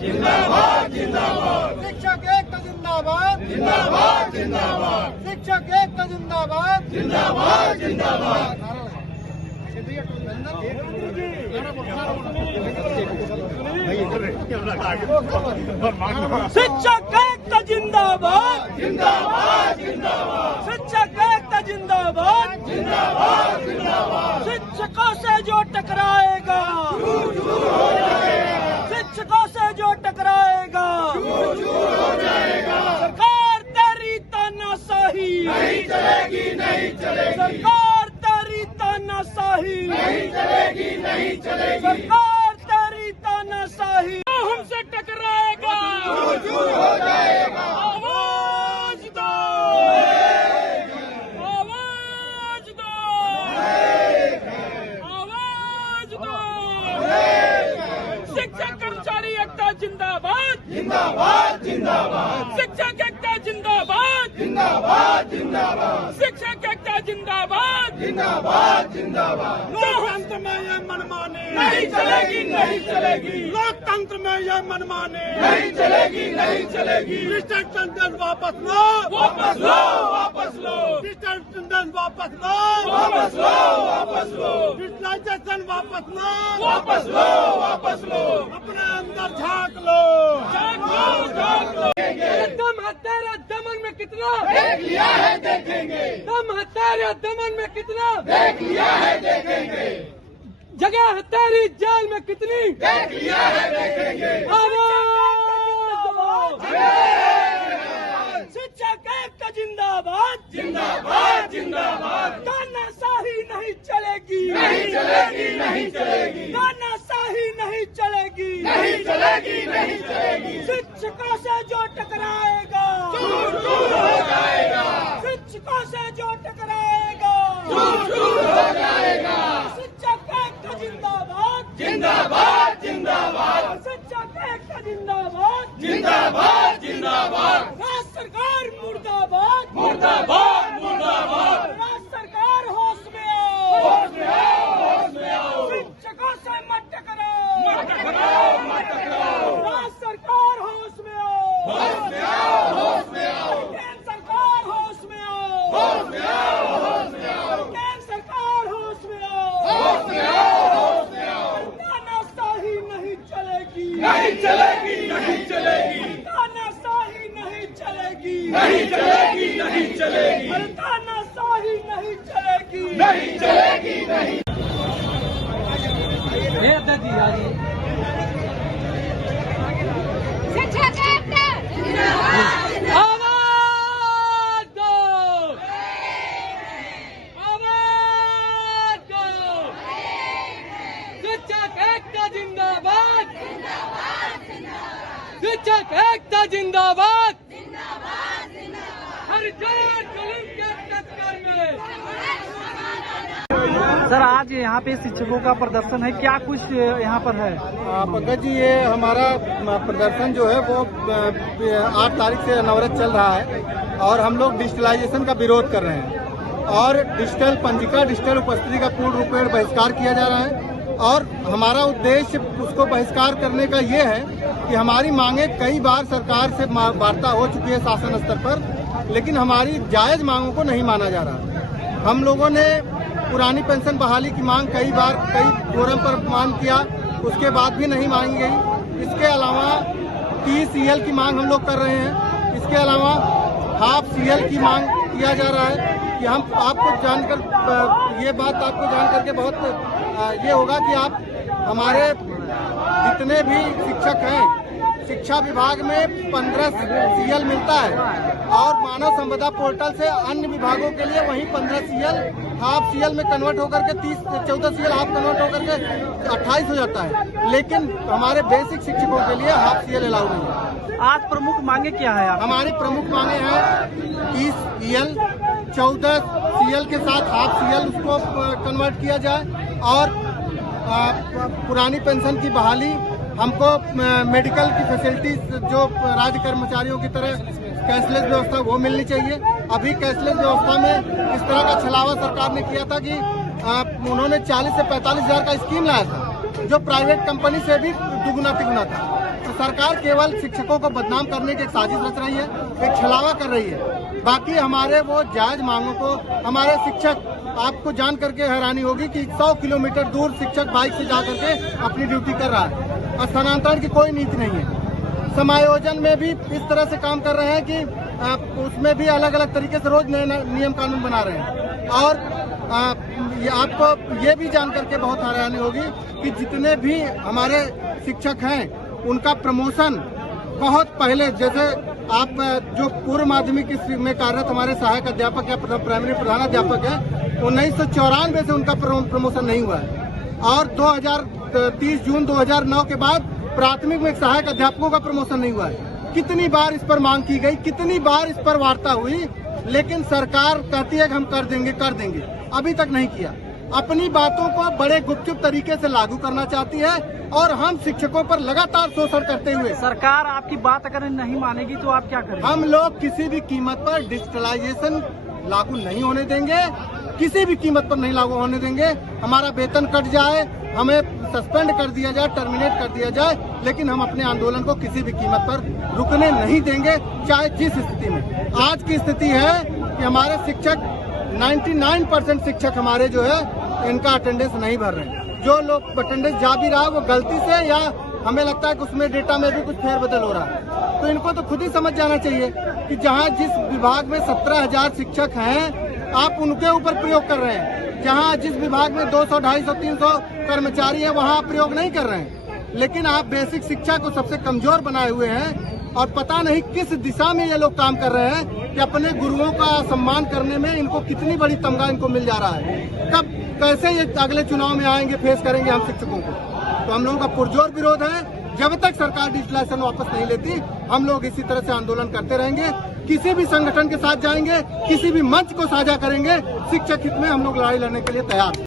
जिंदाबाद जिंदाबाद। शिक्षक एकता जिंदाबाद जिंदाबाद जिंदाबाद। शिक्षक एकता जिंदाबाद जिंदाबाद जिंदाबाद। शिक्षक एकता जिंदाबाद जिंदाबाद जिंदाबाद। शिक्षक एकता जिंदाबाद जिंदाबाद जिंदाबाद। शिक्षकों से जो टकराएगा शिक्षकों से जो टकराएगा सरकार तेरी तानाशाही नहीं चलेगी नहीं चलेगी। सरकार तेरी तानाशाही नहीं चलेगी नहीं चलेगी। सरकार तेरी तानाशाही हमसे टकराएगा चूर हो जाएगा। आवाज दो आवाज दो आवाज दो। शिक्षक कर्मचारी एकता जिंदाबाद जिंदाबाद जिंदाबाद। शिक्षक एकता जिंदाबाद जिंदाबाद जिंदाबाद। शिक्षक एकता जिंदाबाद जिंदाबाद जिंदाबाद। लोकतंत्र में ये मनमानी नहीं चलेगी नहीं चलेगी। लोकतंत्र में ये मनमानी नहीं चलेगी नहीं चलेगी। डिस्टेंस अटेंडेंस वापस लो वापस लो वापस लो। डिस्टेंस अटेंडेंस वापस लो वापस लो वापस लो। डिजिटलाइजेशन वापस लो वापस लो वापस लो। अपने अंदर झांक लो झांक लो झांक लो। दम है तेरे दमन में कितना देख लिया है देखेंगे। दम है तेरे दमन में कितना देख लिया है देखेंगे। जगह है तेरी जेल में कितनी देख लिया है देखेंगे। शिक्षक एकता जिंदाबाद जिंदाबाद जिंदाबाद। तानाशाही नहीं चलेगी नहीं चलेगी नहीं चलेगी। तानाशाही नहीं चलेगी नहीं चलेगी नहीं चलेगी। शिक्षकों से जो टकराएगा चूर चूर हो जाएगा। शिक्षकों से जो टकराएगा चूर चूर हो जाएगा। शिक्षक एकता जिंदाबाद जिंदाबाद जिंदाबाद। शिक्षक एकता जिंदाबाद जिंदाबाद जिंदाबाद। राज्य सरकार मुर्दाबाद मुर्दाबाद मुर्दाबाद। राज्य सरकार होश में आओ होश में आओ होश में आओ। शिक्षकों से मत टकराओ मत टकराओ मत टकराओ। राज्य सरकार होश में आओ होश में आओ होश में आओ। केंद्र सरकार होश में आओ होश में आओ होश में आओ। केंद्र सरकार होश में आओ होश में आओ होश में आओ। तानाशाही नहीं चलेगी नहीं चलेगी नहीं चलेगी। तानाशाही नहीं चलेगी नहीं चलेगी नहीं चलेगी। तानाशाही नहीं चलेगी नहीं चलेगी नहीं। शिक्षक एकता आवाज दो आवाज दो। शिक्षक एकता जिंदाबाद शिक्षक एकता जिंदाबाद हर जोर जुल्म के टक्कर में। सर आज यहाँ पे शिक्षकों का प्रदर्शन है, क्या कुछ यहाँ पर है? पंकज जी, ये हमारा प्रदर्शन जो है वो 8 तारीख से अनवरत चल रहा है और हम लोग डिजिटलाइजेशन का विरोध कर रहे हैं और डिजिटल पंजिका डिजिटल उपस्थिति का पूर्ण रूपेण बहिष्कार किया जा रहा है। और हमारा उद्देश्य उसको बहिष्कार करने का ये है कि हमारी मांगे कई बार सरकार से वार्ता हो चुकी है शासन स्तर पर, लेकिन हमारी जायज मांगों को नहीं माना जा रहा। हम लोगों ने पुरानी पेंशन बहाली की मांग कई बार कई फोरम पर मांग किया, उसके बाद भी नहीं मांगी गई। इसके अलावा TCL की मांग हम लोग कर रहे हैं। इसके अलावा हाफ CL की मांग किया जा रहा है कि हम आपको जानकर ये बात आपको जान करके बहुत ये होगा कि आप हमारे जितने भी शिक्षक हैं, शिक्षा विभाग में 15 CL मिलता है और मानव संपदा पोर्टल से अन्य विभागों के लिए वहीं 15 CL हाफ CL में कन्वर्ट होकर के 14 CL हाफ कन्वर्ट होकर के 28 हो जाता है, लेकिन हमारे बेसिक शिक्षकों के लिए हाफ CL अलाउ नहीं है। आज प्रमुख मांगे क्या है आप? हमारी प्रमुख मांगे हैं 30 CL 14 CL के साथ हाफ CL उसको कन्वर्ट किया जाए और पुरानी पेंशन की बहाली, हमको मेडिकल की फैसिलिटीज जो राज्य कर्मचारियों की तरह कैशलेस व्यवस्था वो मिलनी चाहिए। अभी कैशलेस व्यवस्था में इस तरह का छलावा सरकार ने किया था कि उन्होंने 40 से 45 हज़ार का स्कीम लाया था जो प्राइवेट कंपनी से भी दुगुना तिगुना था। सरकार केवल शिक्षकों को बदनाम करने की एक साजिश रच रही है, एक छलावा कर रही है। बाकी हमारे वो जायज मांगों को हमारे शिक्षक, आपको जान करके हैरानी होगी कि 100 किलोमीटर दूर शिक्षक बाइक से जा करके अपनी ड्यूटी कर रहा है। स्थानांतरण की कोई नीति नहीं है। समायोजन में भी इस तरह से काम कर रहे हैं कि उसमें भी अलग अलग तरीके से रोज नए नियम कानून बना रहे हैं। और आपको ये भी जान करके बहुत हैरानी होगी कि जितने भी हमारे शिक्षक हैं उनका प्रमोशन बहुत पहले, जैसे आप जो पूर्व माध्यमिक में कार्यरत हमारे सहायक अध्यापक या प्राइमरी प्रधानाध्यापक है, 1994 से उनका प्रमोशन नहीं हुआ है। और 30 जून 2009 के बाद प्राथमिक में सहायक अध्यापकों का प्रमोशन नहीं हुआ है। कितनी बार इस पर मांग की गई, कितनी बार इस पर वार्ता हुई, लेकिन सरकार कहती है कि हम कर देंगे, अभी तक नहीं किया। अपनी बातों को बड़े गुपचुप तरीके से लागू करना चाहती है और हम शिक्षकों पर लगातार शोषण करते हुए, सरकार आपकी बात अगर नहीं मानेगी तो आप क्या करेंगे? हम लोग किसी भी कीमत पर डिजिटलाइजेशन लागू नहीं होने देंगे, किसी भी कीमत पर नहीं लागू होने देंगे। हमारा वेतन कट जाए, हमें सस्पेंड कर दिया जाए, टर्मिनेट कर दिया जाए, लेकिन हम अपने आंदोलन को किसी भी कीमत पर रुकने नहीं देंगे, चाहे जिस स्थिति में। आज की स्थिति है कि हमारे शिक्षक 99% शिक्षक हमारे जो है इनका अटेंडेंस नहीं भर रहे हैं। जो लोग अटेंडेंस जा भी रहा है वो गलती से, या हमें लगता है कि उसमें डेटा में भी कुछ फेरबदल हो रहा है। तो इनको तो खुद ही समझ जाना चाहिए कि जहां जिस विभाग में 17,000 शिक्षक हैं, आप उनके ऊपर प्रयोग कर रहे हैं। जहां जिस विभाग में 200, 250, 300 कर्मचारी हैं, वहां आप प्रयोग नहीं कर रहे हैं। लेकिन आप बेसिक शिक्षा को सबसे कमजोर बनाए हुए हैं और पता नहीं किस दिशा में ये लोग काम कर रहे हैं कि अपने गुरुओं का सम्मान करने में इनको कितनी बड़ी तमगा इनको मिल जा रहा है। कब कैसे ये अगले चुनाव में आएंगे, फेस करेंगे हम शिक्षकों को। तो हम लोगों का पुरजोर विरोध है। जब तक सरकार डिजिटलाइजेशन वापस नहीं लेती, हम लोग इसी तरह से आंदोलन करते रहेंगे। किसी भी संगठन के साथ जाएंगे, किसी भी मंच को साझा करेंगे। शिक्षक हित में हम लोग लड़ाई लड़ने के लिए तैयार हैं।